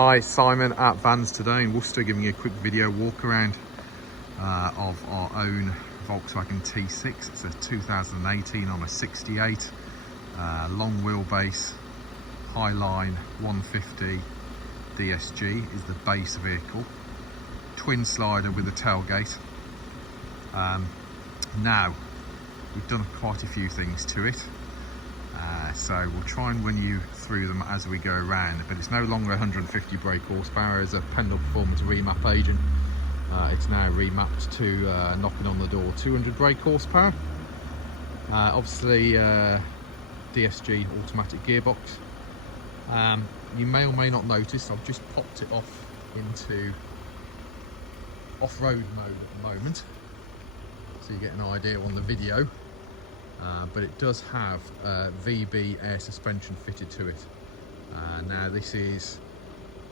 Hi, Simon at Vans Today in Worcester, giving you a quick video walk around of our own Volkswagen T6. It's a 2018 on a 68, long wheelbase, high line 150 DSG is the base vehicle, twin slider with a tailgate. Now we've done quite a few things to it. So we'll try and run you through them as we go around, but it's no longer 150 brake horsepower as a Pendle Performance remap agent. It's now remapped to knocking on the door 200 brake horsepower. Obviously DSG automatic gearbox. You may or may not notice I've just popped it off into off-road mode at the moment, so you get an idea on the video. But it does have VB air suspension fitted to it. Now this is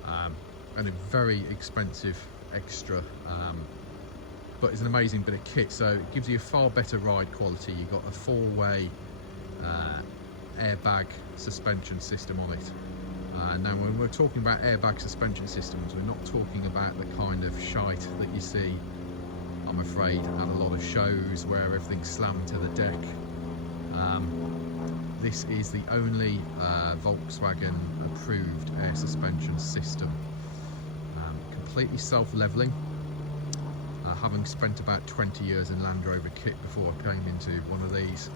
a very expensive extra, but it's an amazing bit of kit, so it gives you a far better ride quality. You've got a four-way airbag suspension system on it. Now when we're talking about airbag suspension systems, we're not talking about the kind of shite that you see, I'm afraid, at a lot of shows where everything's slammed to the deck. This is the only Volkswagen approved air suspension system, completely self-leveling. Having spent about 20 years in Land Rover kit before I came into one of these,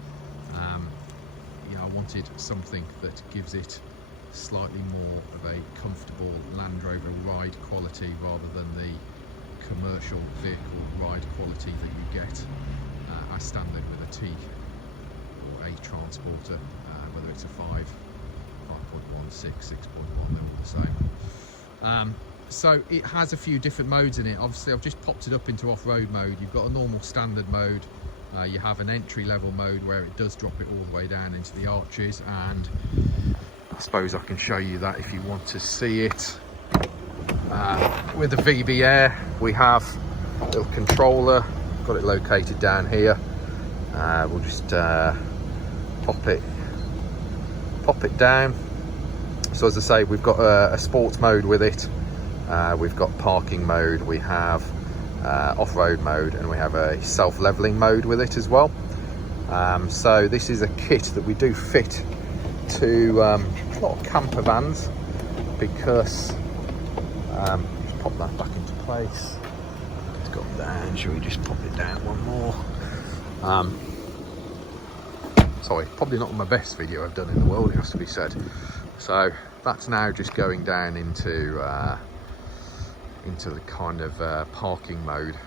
I wanted something that gives it slightly more of a comfortable Land Rover ride quality rather than the commercial vehicle ride quality that you get as standard with a T or a Transporter, whether it's a 5, 5.1, 6, 6.1, they're all the same. So it has a few different modes in it. Obviously I've just popped it up into off-road mode. You've got a normal standard mode, you have an entry-level mode where it does drop it all the way down into the arches, and I suppose I can show you that if you want to see it. With the VB Air we have a little controller, got it located down here. We'll just pop it down. So as I say, we've got a sports mode with it, we've got parking mode, we have off-road mode, and we have a self-leveling mode with it as well. So this is a kit that we do fit to a lot of camper vans, because just pop that back into place. It's got down. Should we just pop it down one more? Sorry, probably not my best video I've done in the world, it has to be said. So that's now just going down into the kind of parking mode.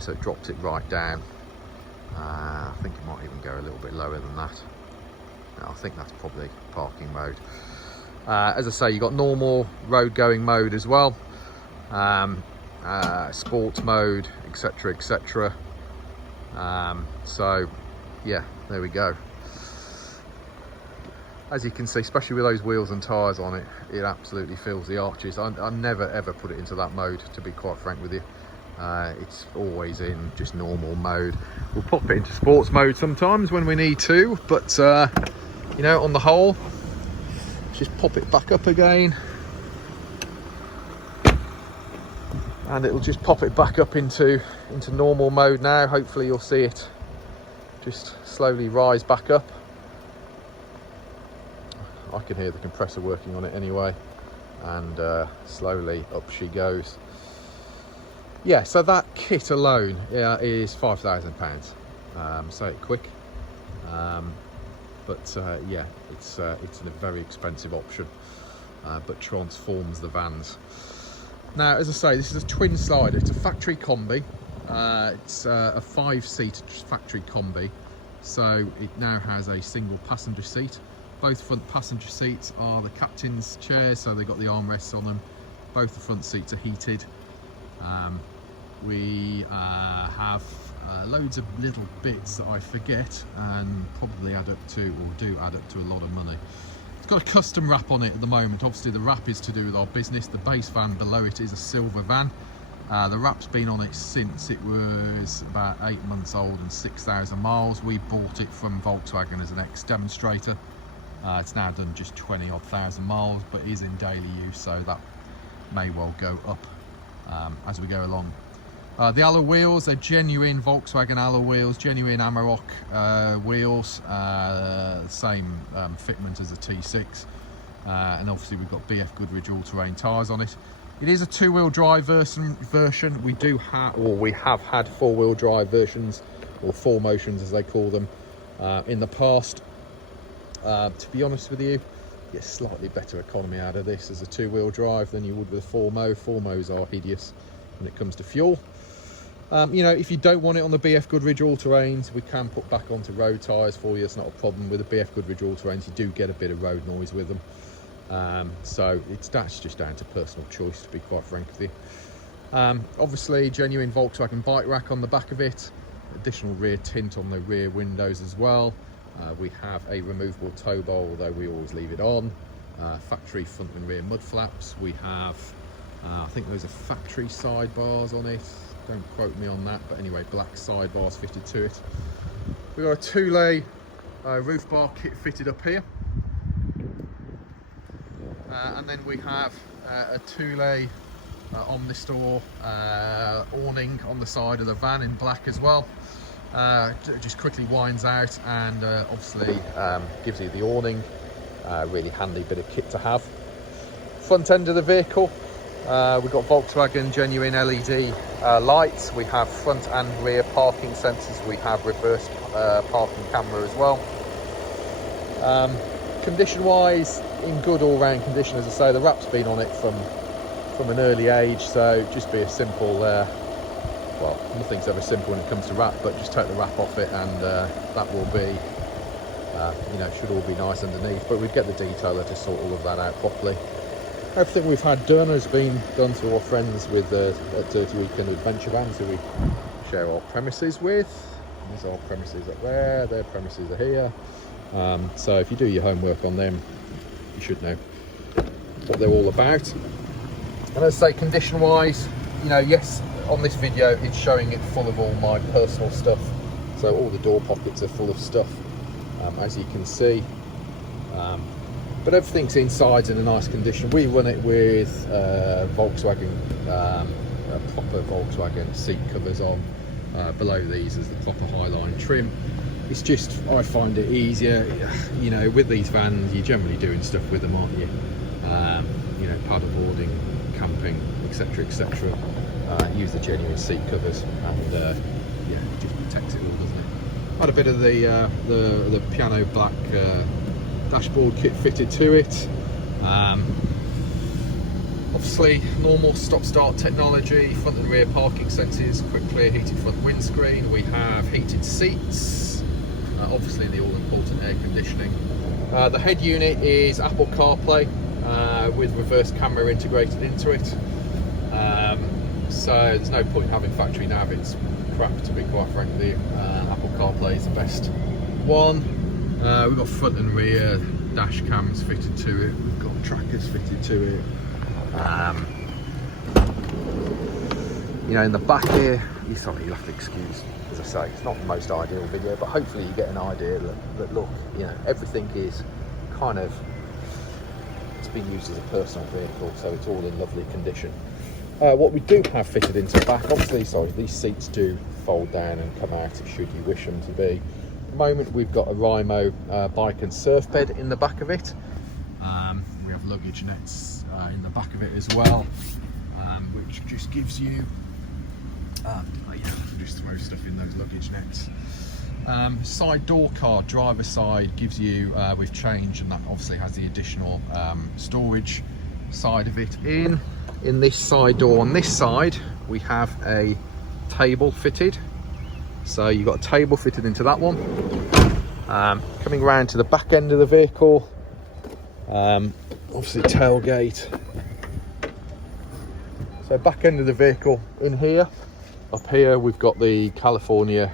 So it drops it right down. I think it might even go a little bit lower than that. No, I think that's probably parking mode. As I say, you've got normal road going mode as well, sports mode, etc, etc. So yeah, there we go. As you can see, especially with those wheels and tyres on it, it absolutely fills the arches. I never ever put it into that mode, to be quite frank with you. It's always in just normal mode. We'll pop it into sports mode sometimes when we need to, but you know, on the whole, just pop it back up again, and it'll just pop it back up into normal mode now. Hopefully you'll see it just slowly rise back up. I can hear the compressor working on it anyway, and slowly up she goes. Yeah, so that kit alone is £5,000. Say it quick. But yeah, it's a very expensive option, but transforms the vans. Now, as I say, this is a twin slider. It's a factory Kombi. It's a 5-seat factory Kombi, so it now has a single passenger seat. Both front passenger seats are the captain's chairs, so they've got the armrests on them. Both the front seats are heated. We have loads of little bits that I forget and probably add up to, or do add up to, a lot of money. It's got a custom wrap on it at the moment. Obviously the wrap is to do with our business. The base van below it is a silver van. The wrap's been on it since it was about 8 months old and 6,000 miles. We bought it from Volkswagen as an ex-demonstrator. It's now done just 20 odd thousand miles, but is in daily use, so that may well go up as we go along. The alloy wheels are genuine Volkswagen alloy wheels, genuine Amarok wheels, same fitment as a T6, and obviously we've got BF Goodrich all-terrain tyres on it. It is a two-wheel drive version. We have had four-wheel drive versions, or four motions as they call them, in the past. To be honest with you, you get slightly better economy out of this as a two-wheel drive than you would with a 4Mo. 4Mos are hideous when it comes to fuel. You know, if you don't want it on the BF Goodrich all-terrains, we can put back onto road tyres for you. It's not a problem. With the BF Goodrich all-terrains, you do get a bit of road noise with them. So that's just down to personal choice, to be quite frank with you. Obviously, genuine Volkswagen bike rack on the back of it. Additional rear tint on the rear windows as well. We have a removable tow bar, although we always leave it on. Factory front and rear mud flaps. We have, I think those are factory sidebars on it. Don't quote me on that, but anyway, black sidebars fitted to it. We've got a two-lay roof bar kit fitted up here. And then we have a two-lay Omnistor awning on the side of the van in black as well. Just quickly winds out and obviously gives you the awning. Really handy bit of kit to have. Front end of the vehicle, we've got Volkswagen genuine LED lights. We have front and rear parking sensors. We have reverse parking camera as well. Condition wise, in good all-round condition. As I say, the wrap's been on it from an early age, so just be a simple well, nothing's ever simple when it comes to wrap, but just take the wrap off it and that will be you know, should all be nice underneath. But we'd get the detailer to sort all of that out properly. Everything we've had done has been done through our friends with at Dirty Weekend Adventure Vans, who we share our premises with. There's our premises up there, their premises are here. So if you do your homework on them, you should know what they're all about. And as I say, condition wise, you know, yes, on this video it's showing it full of all my personal stuff, so all the door pockets are full of stuff, as you can see, but everything's inside in a nice condition. We run it with Volkswagen, proper Volkswagen seat covers on. Below these is the proper Highline trim. It's just, I find it easier, you know, with these vans you're generally doing stuff with them, aren't you? You know, paddleboarding, camping, etc, etc. Use the genuine seat covers, and yeah, it just protects it all, doesn't it? Had a bit of the piano black dashboard kit fitted to it. Obviously normal stop-start technology, front and rear parking sensors, quick clear heated front windscreen. We have heated seats, obviously the all-important air conditioning. The head unit is Apple CarPlay with reverse camera integrated into it. So there's no point having factory nav, it's crap, to be quite frank with you. Apple CarPlay is the best one. We've got front and rear dash cams fitted to it, we've got trackers fitted to it. You know, in the back here, you'll have to excuse, as I say, it's not the most ideal video, but hopefully you get an idea that look, you know, everything is kind of, it's been used as a personal vehicle, so it's all in lovely condition. What we do have fitted into the back, obviously, sorry, these seats do fold down and come out should you wish them to be. At the moment we've got a Rimo bike and surf bed in the back of it. We have luggage nets in the back of it as well, which just gives you, you can just throw stuff in those luggage nets. Side door card, driver side, gives you, we've changed, and that obviously has the additional storage side of it. In this side door on this side, we have a table fitted. So you've got a table fitted into that one. Coming around to the back end of the vehicle, obviously tailgate. So back end of the vehicle in here. Up here we've got the California,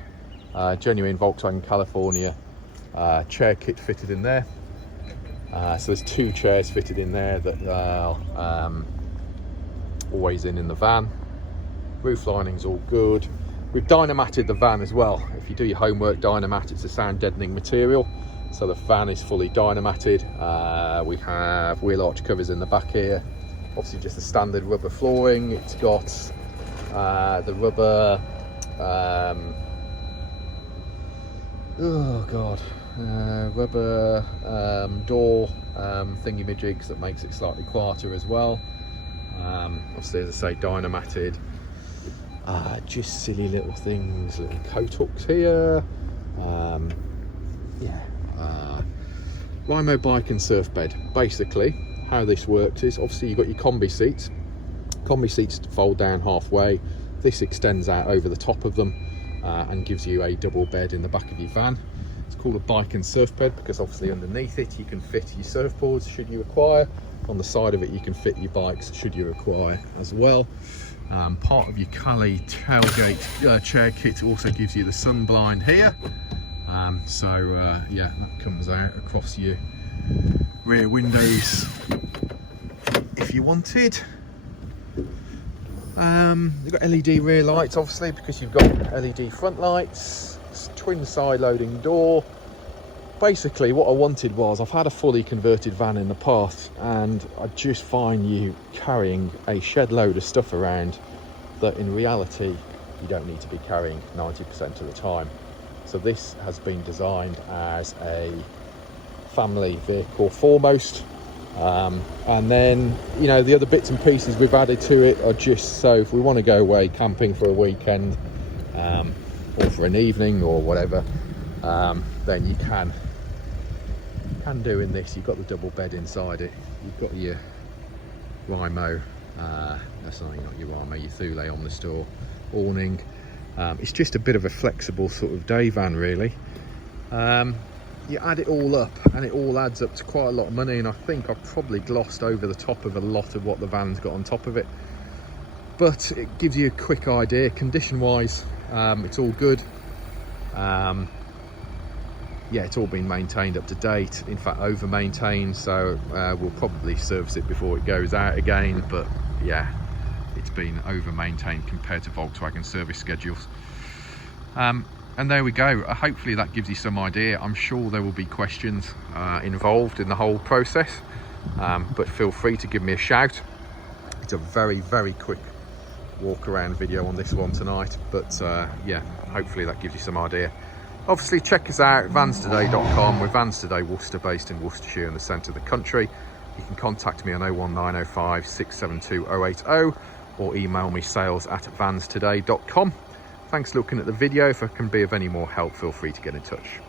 genuine Volkswagen California chair kit fitted in there. So there's two chairs fitted in there that are always in the van. Roof lining's all good. We've dynamatted the van as well. If you do your homework, dynamat, it's a sound deadening material. So the van is fully dynamated. We have wheel arch covers in the back here. Obviously just the standard rubber flooring. It's got the rubber, rubber door thingy-majigs that makes it slightly quieter as well. Obviously, as I say, dynamated. Just silly little things, little coat hooks here. Limo bike and surf bed. Basically, how this works is, obviously you've got your Kombi seats. Kombi seats fold down halfway. This extends out over the top of them and gives you a double bed in the back of your van. It's called a bike and surf bed because obviously underneath it you can fit your surfboards should you require. On the side of it you can fit your bikes should you require as well. Part of your Cali tailgate chair kit also gives you the sun blind here. Yeah, that comes out across your rear windows if you wanted. You've got LED rear lights obviously because you've got LED front lights. It's twin side loading door. Basically what I wanted was, I've had a fully converted van in the past and I just find you carrying a shed load of stuff around that in reality you don't need to be carrying 90% of the time. So this has been designed as a family vehicle foremost, and then the other bits and pieces we've added to it are just so if we want to go away camping for a weekend or for an evening or whatever, then you can do in this. You've got the double bed inside it, you've got your Rimo, that's not your Rimo, your Thule on the store awning. It's just a bit of a flexible sort of day van really. You add it all up and it all adds up to quite a lot of money, and I think I've probably glossed over the top of a lot of what the van's got on top of it, but it gives you a quick idea. Condition wise, it's all good. Yeah, it's all been maintained up to date, in fact over maintained, so we'll probably service it before it goes out again, but yeah, it's been over maintained compared to Volkswagen service schedules. And there we go. Hopefully that gives you some idea. I'm sure there will be questions involved in the whole process, but feel free to give me a shout. It's a very, very quick walk around video on this one tonight, but yeah, hopefully that gives you some idea. Obviously check us out at vanstoday.com. We're Vans Today Worcester, based in Worcestershire in the centre of the country. You can contact me on 01905 672 080 or email me sales@vanstoday.com. Thanks for looking at the video. If I can be of any more help, feel free to get in touch.